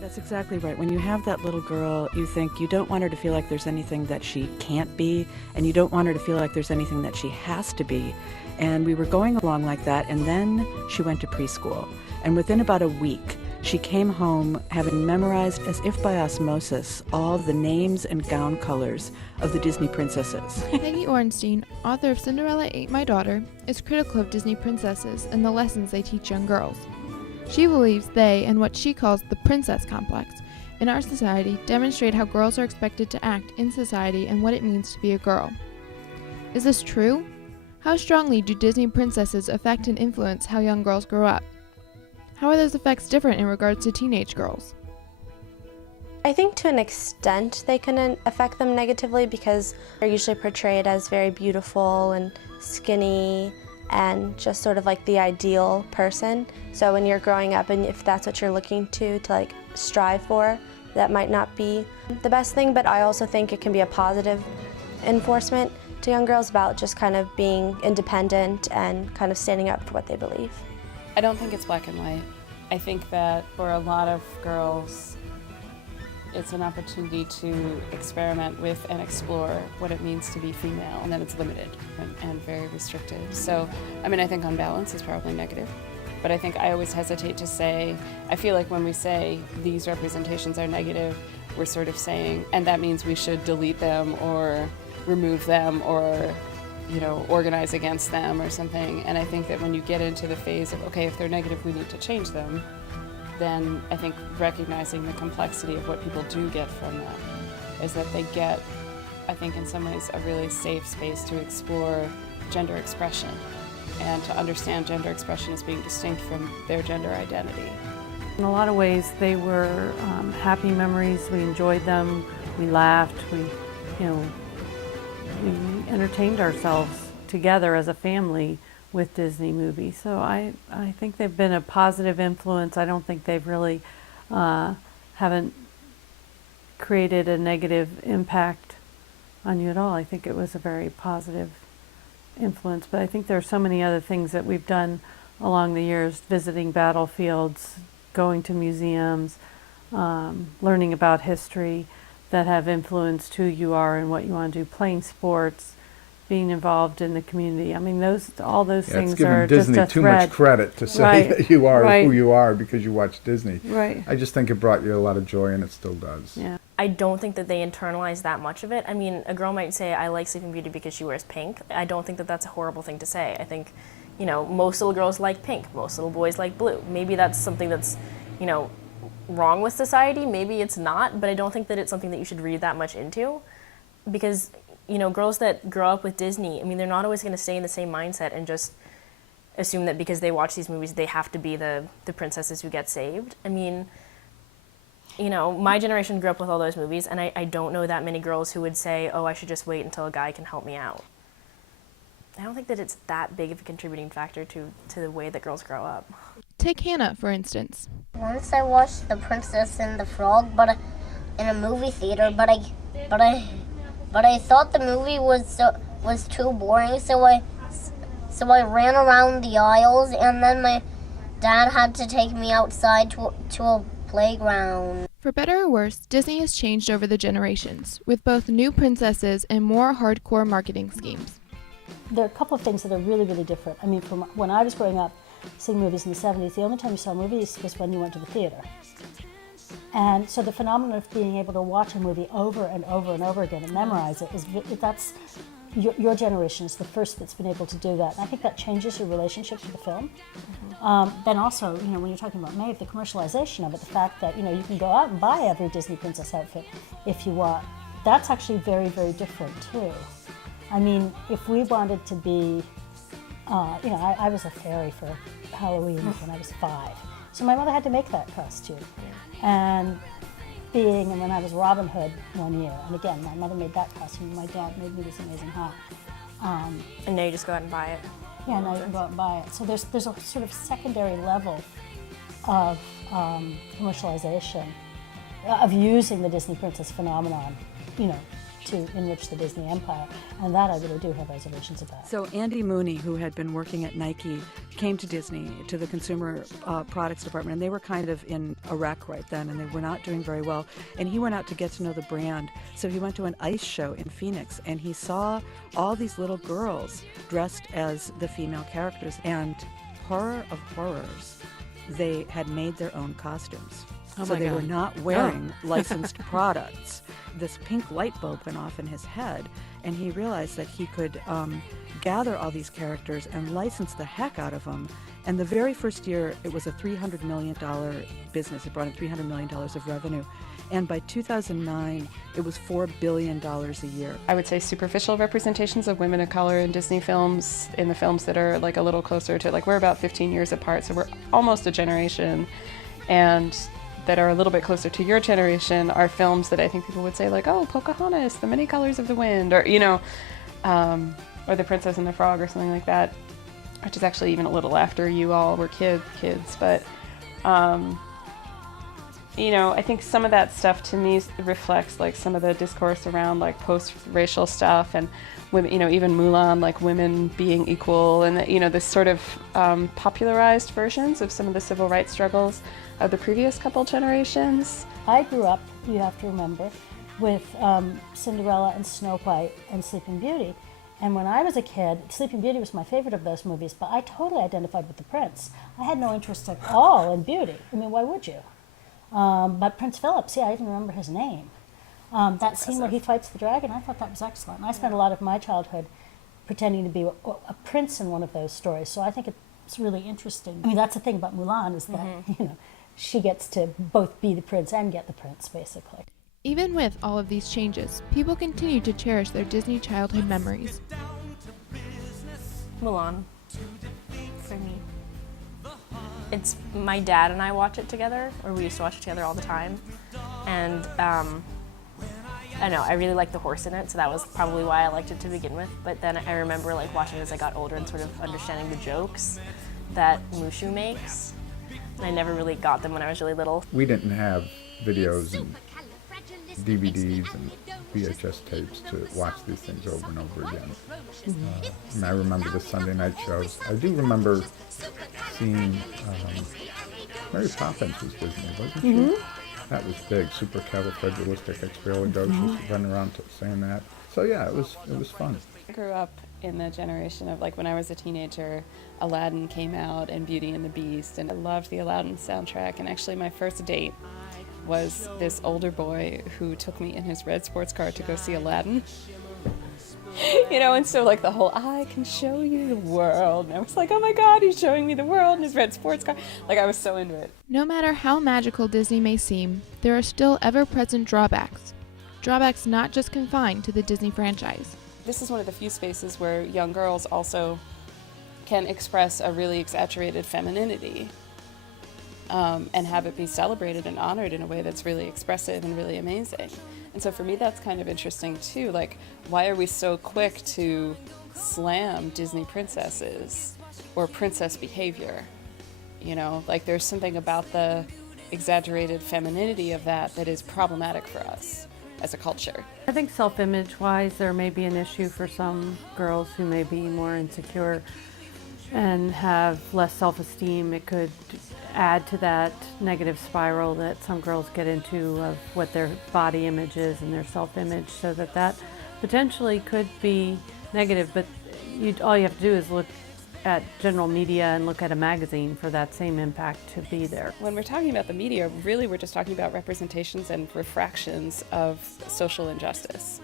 That's exactly right. When you have that little girl, you think you don't want her to feel like there's anything that she can't be, and you don't want her to feel like there's anything that she has to be. And we were going along like that, and then she went to preschool. And within about a week, she came home having memorized, as if by osmosis, all the names and gown colors of the Disney princesses. Peggy Orenstein, author of Cinderella Ate My Daughter, is critical of Disney princesses and the lessons they teach young girls. She believes they, and what she calls the princess complex, in our society demonstrate how girls are expected to act in society and what it means to be a girl. Is this true? How strongly do Disney princesses affect and influence how young girls grow up? How are those effects different in regards to teenage girls? I think to an extent they can affect them negatively because they're usually portrayed as very beautiful and skinny and just sort of like the ideal person. So when you're growing up and if that's what you're looking to like strive for, that might not be the best thing, but I also think it can be a positive enforcement to young girls about just kind of being independent and kind of standing up for what they believe. I don't think it's black and white. I think that for a lot of girls, it's an opportunity to experiment with and explore what it means to be female, and then it's limited and very restrictive. So, I mean, I think on balance it's probably negative, but I think I always hesitate to say, I feel like when we say these representations are negative, we're sort of saying, and that means we should delete them or remove them or, you know, organize against them or something. And I think that when you get into the phase of, okay, if they're negative, we need to change them, then I think recognizing the complexity of what people do get from that is that they get, I think in some ways, a really safe space to explore gender expression and to understand gender expression as being distinct from their gender identity. In a lot of ways, they were happy memories. We enjoyed them. We laughed. We entertained ourselves together as a family with Disney movies. So I think they've been a positive influence. I don't think they've really haven't created a negative impact on you at all. I think it was a very positive influence. But I think there are so many other things that we've done along the years, visiting battlefields, going to museums, learning about history, that have influenced who you are and what you want to do, playing sports, being involved in the community. I mean, all those things are just a thread. It's giving Disney too much credit to say that you are who you are because you watch Disney. Right. I just think it brought you a lot of joy, and it still does. Yeah. I don't think that they internalize that much of it. I mean, a girl might say, I like Sleeping Beauty because she wears pink. I don't think that that's a horrible thing to say. I think, you know, most little girls like pink, most little boys like blue. Maybe that's something that's, you know, wrong with society, maybe it's not, but I don't think that it's something that you should read that much into, because, you know, girls that grow up with Disney, I mean, they're not always going to stay in the same mindset and just assume that because they watch these movies, they have to be the princesses who get saved. I mean, you know, my generation grew up with all those movies, and I don't know that many girls who would say, oh, I should just wait until a guy can help me out. I don't think that it's that big of a contributing factor to the way that girls grow up. Take Hannah, for instance. Once I watched The Princess and the Frog, but in a movie theater, but I thought the movie was too boring, so I ran around the aisles, and then my dad had to take me outside to a playground. For better or worse, Disney has changed over the generations, with both new princesses and more hardcore marketing schemes. There are a couple of things that are really, really different. I mean, from when I was growing up, seeing movies in the 70s, the only time you saw movies was when you went to the theater. And so the phenomenon of being able to watch a movie over and over and over again and memorize it, that's your generation is the first that's been able to do that. And I think that changes your relationship to the film. Mm-hmm. Then also, you know, when you're talking about Maeve, the commercialization of it, the fact that, you know, you can go out and buy every Disney princess outfit if you want, that's actually very, very different too. I mean, if we wanted to be, you know, I was a fairy for Halloween when I was 5. So my mother had to make that costume. And when I was Robin Hood one year, and again, my mother made that costume, and my dad made me this amazing hat. And now you just go out and buy it. Yeah, now you can go out and buy it. So there's a sort of secondary level of commercialization, of using the Disney princess phenomenon, you know, to enrich the Disney empire, and that I really do have reservations about. So Andy Mooney, who had been working at Nike, came to Disney, to the consumer products department, and they were kind of in a wreck right then, and they were not doing very well. And he went out to get to know the brand. So he went to an ice show in Phoenix, and he saw all these little girls dressed as the female characters, and horror of horrors, they had made their own costumes. Oh so my they God. were not wearing licensed products. This pink light bulb went off in his head, and he realized that he could gather all these characters and license the heck out of them. And the very first year, it was a $300 million business. It brought in $300 million of revenue. And by 2009, it was $4 billion a year. I would say superficial representations of women of color in Disney films, in the films that are like a little closer to, like, we're about 15 years apart, so we're almost a generation. And that are a little bit closer to your generation are films that I think people would say, like, oh, Pocahontas, The Many Colors of the Wind, or, you know, or The Princess and the Frog, or something like that, which is actually even a little after you all were kids. But, you know, I think some of that stuff to me reflects, like, some of the discourse around, like, post-racial stuff, and women, you know, even Mulan, like, women being equal, and, you know, this sort of popularized versions of some of the civil rights struggles of the previous couple generations. I grew up, you have to remember, with Cinderella and Snow White and Sleeping Beauty. And when I was a kid, Sleeping Beauty was my favorite of those movies, but I totally identified with the prince. I had no interest at all in beauty. I mean, why would you? But Prince Philip, see, I even remember his name. That scene where he fights the dragon, I thought that was excellent. And I spent a lot of my childhood pretending to be a prince in one of those stories, so I think it's really interesting. I mean, that's the thing about Mulan, is that, you know, she gets to both be the prince and get the prince, basically. Even with all of these changes, people continue to cherish their Disney childhood memories. Mulan, for me. It's my dad and I watch it together, or we used to watch it together all the time. And I don't know, I really like the horse in it, so that was probably why I liked it to begin with. But then I remember, like, watching it as I got older and sort of understanding the jokes that Mushu makes. And I never really got them when I was really little. We didn't have videos and DVDs and VHS tapes to watch these things over and over again. And I remember the Sunday night shows. I do remember seeing Mary Poppins was Disney, wasn't she? That was big. Supercalifragilisticexpialidocious, running around saying that. So yeah, it was fun. I grew up in the generation of, like, when I was a teenager, Aladdin came out and Beauty and the Beast, and I loved the Aladdin soundtrack. And actually my first date was this older boy who took me in his red sports car to go see Aladdin. You know, and so, like, the whole, I can show you the world. And I was like, oh my God, he's showing me the world in his red sports car. Like, I was so into it. No matter how magical Disney may seem, there are still ever-present drawbacks. Drawbacks not just confined to the Disney franchise. This is one of the few spaces where young girls also can express a really exaggerated femininity, and have it be celebrated and honored in a way that's really expressive and really amazing. And so for me, that's kind of interesting too. Like, why are we so quick to slam Disney princesses or princess behavior? You know, like, there's something about the exaggerated femininity of that is problematic for us as a culture. I think self-image-wise, there may be an issue for some girls who may be more insecure and have less self-esteem. It could add to that negative spiral that some girls get into of what their body image is and their self-image, so that potentially could be negative. But all you have to do is look at general media and look at a magazine for that same impact to be there. When we're talking about the media, really we're just talking about representations and refractions of social injustice.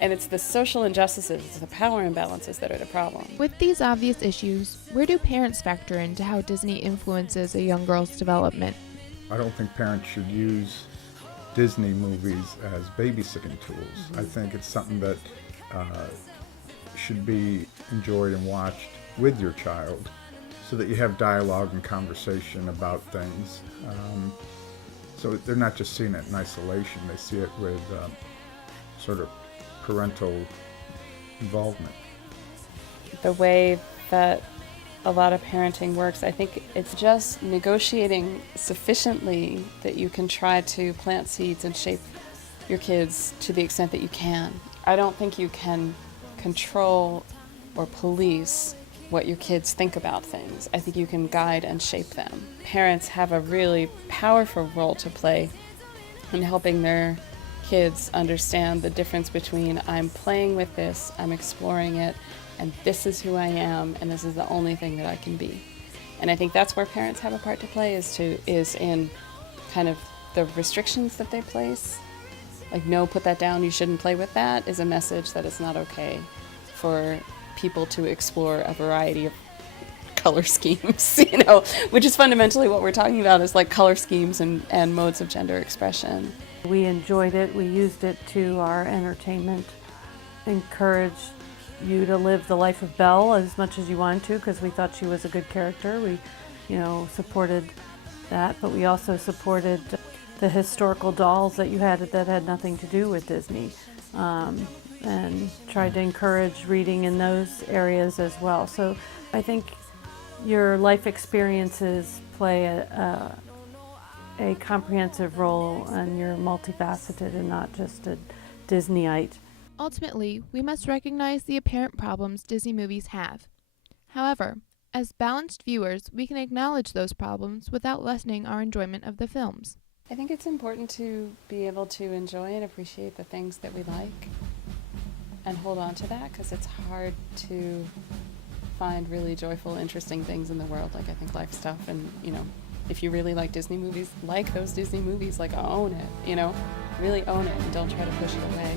And it's the social injustices, it's the power imbalances that are the problem. With these obvious issues, where do parents factor into how Disney influences a young girl's development? I don't think parents should use Disney movies as babysitting tools. I think it's something that should be enjoyed and watched with your child, so that you have dialogue and conversation about things. So they're not just seeing it in isolation, they see it with sort of parental involvement. The way that a lot of parenting works, I think it's just negotiating sufficiently that you can try to plant seeds and shape your kids to the extent that you can. I don't think you can control or police what your kids think about things. I think you can guide and shape them. Parents have a really powerful role to play in helping their kids understand the difference between I'm playing with this, I'm exploring it, and this is who I am, and this is the only thing that I can be. And I think that's where parents have a part to play, is in kind of the restrictions that they place. Like, no, put that down, you shouldn't play with that, is a message that it's not okay for people to explore a variety of color schemes, which is fundamentally what we're talking about, is like color schemes and modes of gender expression. We enjoyed it, we used it to our entertainment, encouraged you to live the life of Belle as much as you wanted to, because we thought she was a good character. We, supported that, but we also supported the historical dolls that you had that had nothing to do with Disney, and tried to encourage reading in those areas as well. So I think your life experiences play a comprehensive role, and you're multifaceted and not just a Disneyite. Ultimately, we must recognize the apparent problems Disney movies have. However, as balanced viewers, we can acknowledge those problems without lessening our enjoyment of the films. I think it's important to be able to enjoy and appreciate the things that we like and hold on to that, because it's hard to find really joyful, interesting things in the world. Like, I think life stuff, and if you really like Disney movies, like those Disney movies, like, own it, really own it, and don't try to push it away.